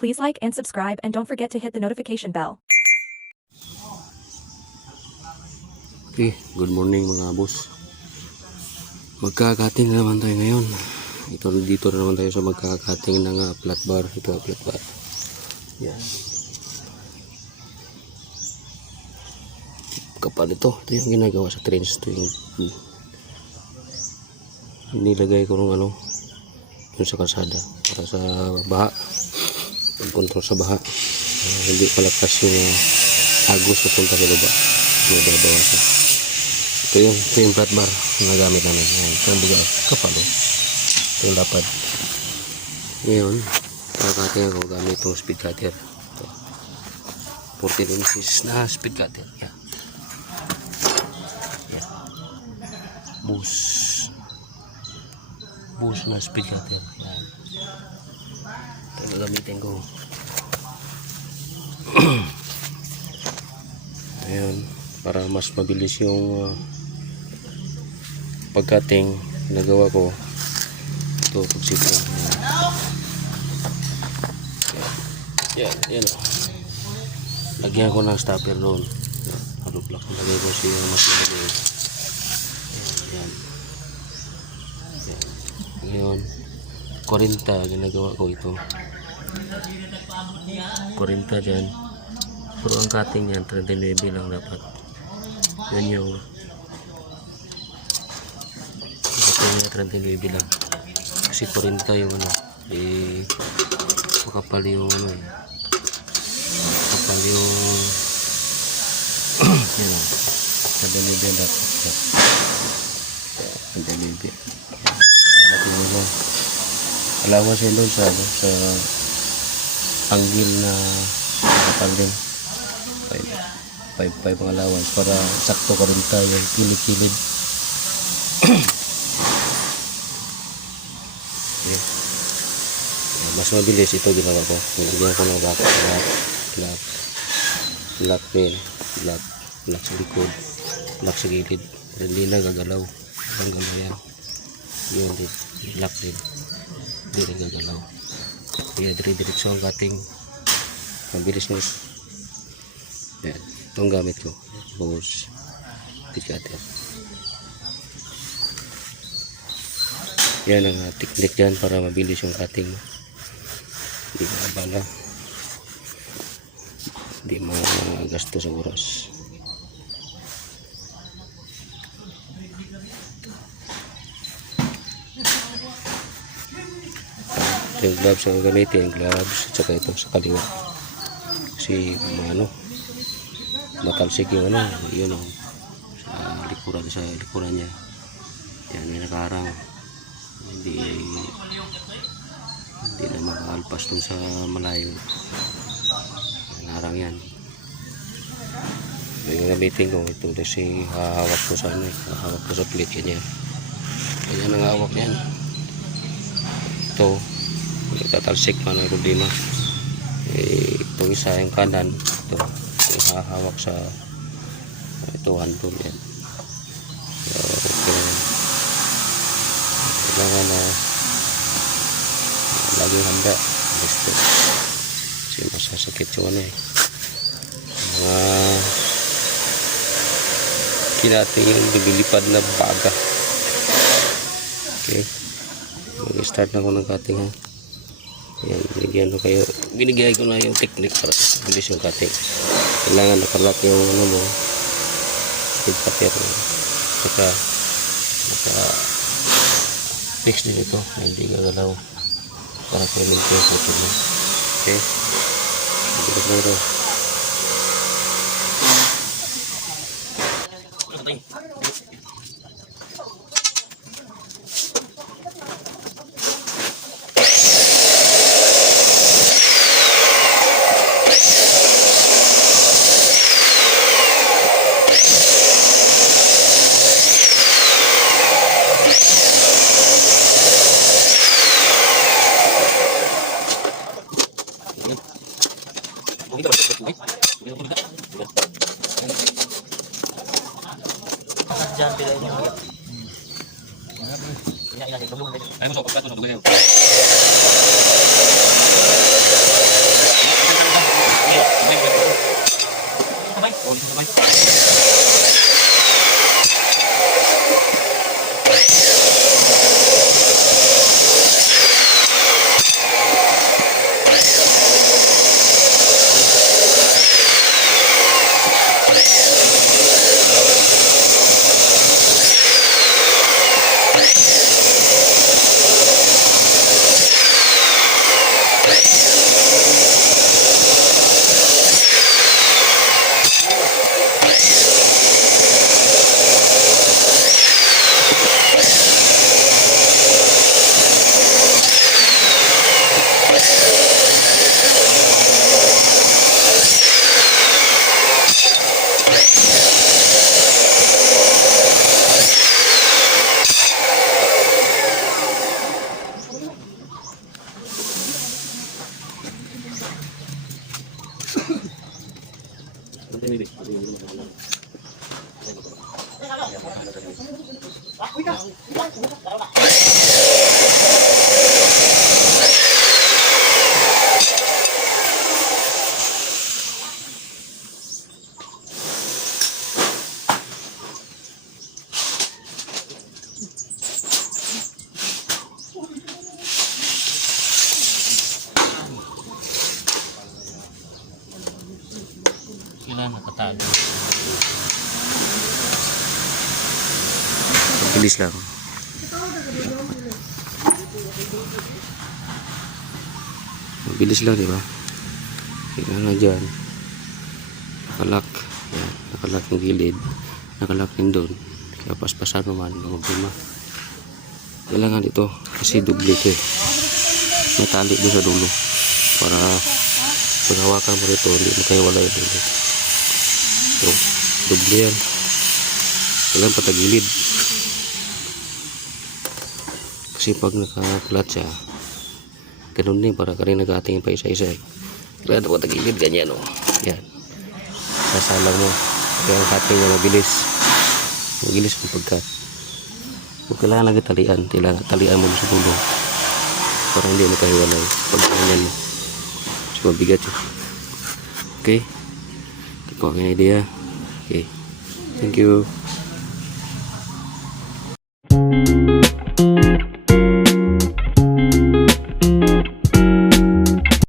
Please like and subscribe and don't forget to hit the notification bell. Okay, good morning mga boss. Magkakating na naman tayo ngayon. Dito na naman tayo sa magkakating ng flat bar. Ito flat bar. Yan. Kapal ito. Ito yung ginagawa sa trench. Ito yung nilagay ko ng ano yung sa kalsada para sa baha. Pag-control sa baha. Hindi palakas yung agos na punta sa baba. Babawasan. Ito yung flat bar na gamit namin. Yan. Ito yung bigas. Kapal o. Ito yung lapad. Ngayon, kakating ako gamit itong speed cutter. Ito. 14 inches na speed cutter. Yan. Yan. Bus na speed cutter. Yan. Ito yung gamitin ko. Ayan. Para mas mabilis yung pagkating nagawa ko. Ito pagsipon. Yan o. Lagyan ko ng stopper doon. Hollow block. Lagay ko siya mas mabilis. Yan. Ngayon 40 ginagawa ko ito. 40 dyan. Pero ang cutting yan 39 lang dapat. Yan yung cutting niya 39 lang. Kasi 40 yung ano makapal yung ano makapal yung yan o 39 dapat 39 alawas yun doon sa angle na makapal din 5 ang allowance para sakto ka rin tayo kilid-kilid. Okay. Mas mabilis ito ginawa ko. Nilagyan ko ng black pen, black sa likod, black sa gilid. Hindi na gagalaw. Ang galaw yan. Yun din. Black din. Hindi na gagalaw. Kaya dire-diretso ang cutting. Mabilis nyo. Yan. Itong gamit ko. Bose. Speed cutter. Yan ang technique dyan para mabilis yung cutting. Hindi maabala. Hindi magasto sa oras. Ito yung gloves ang gamitin. Gloves. At saka ito sa kaliwa. Kasi matalsik yung yun o sa likuran niya. Yan, may nakaharang. Hindi na makalpas dun sa malayo. Nakaharang yan. Yung gamitin ko ito kasi hahawak ko sa hahawak ko sa plate yan. Kaya ang hawak yan. Ito tatalsik man ang problema. Itong isa yung kanan ito yung hahawak sa ito handle yan. So okay, kailangan na laging handa gusto kasi masasakit yung kinating yung bibilipad na baga. Okay, mag-start na ako ng cutting ha. Yan, binigyan ko na yung technique para bilis yung cutting. Kailangan nakalak yung mo speed cutter saka fix din ito hindi gagalaw para pwedeng ko photo mo. Okay, bilis na ito. Diyan pila niyo. Ay mo so pagkato sa dugo niyo. Sila nakatago. Bilis lang. Mabilis lang, di ba? Tingnan na dyan. Nakalak. Yan. Nakalak yung gilid. Nakalak din doon. Kaya paspasan naman. Mga problema. Kailangan ito. Kasi doble ito eh. May tali doon sa dulo. Para pag hawakan mo rito, hindi mo kayo wala yung dulo. Ito. Doble yan. Kailangan patagilid. Kasi pag naka-flat siya, ganun din para ka rin nag-ating pa isa-isa. Kaya dapat tagilid ganyan o. Yan. Sasalang mo. Kaya ang cutting niya mabilis. Mabilis ang pag-cut. Kung kailangan lagi talian, talian mo sa dulo. Para hindi mo kahiwalay. Pag ganyan mo. So mabigat yun. Okay? Ikaw ang idea. Okay. Thank you.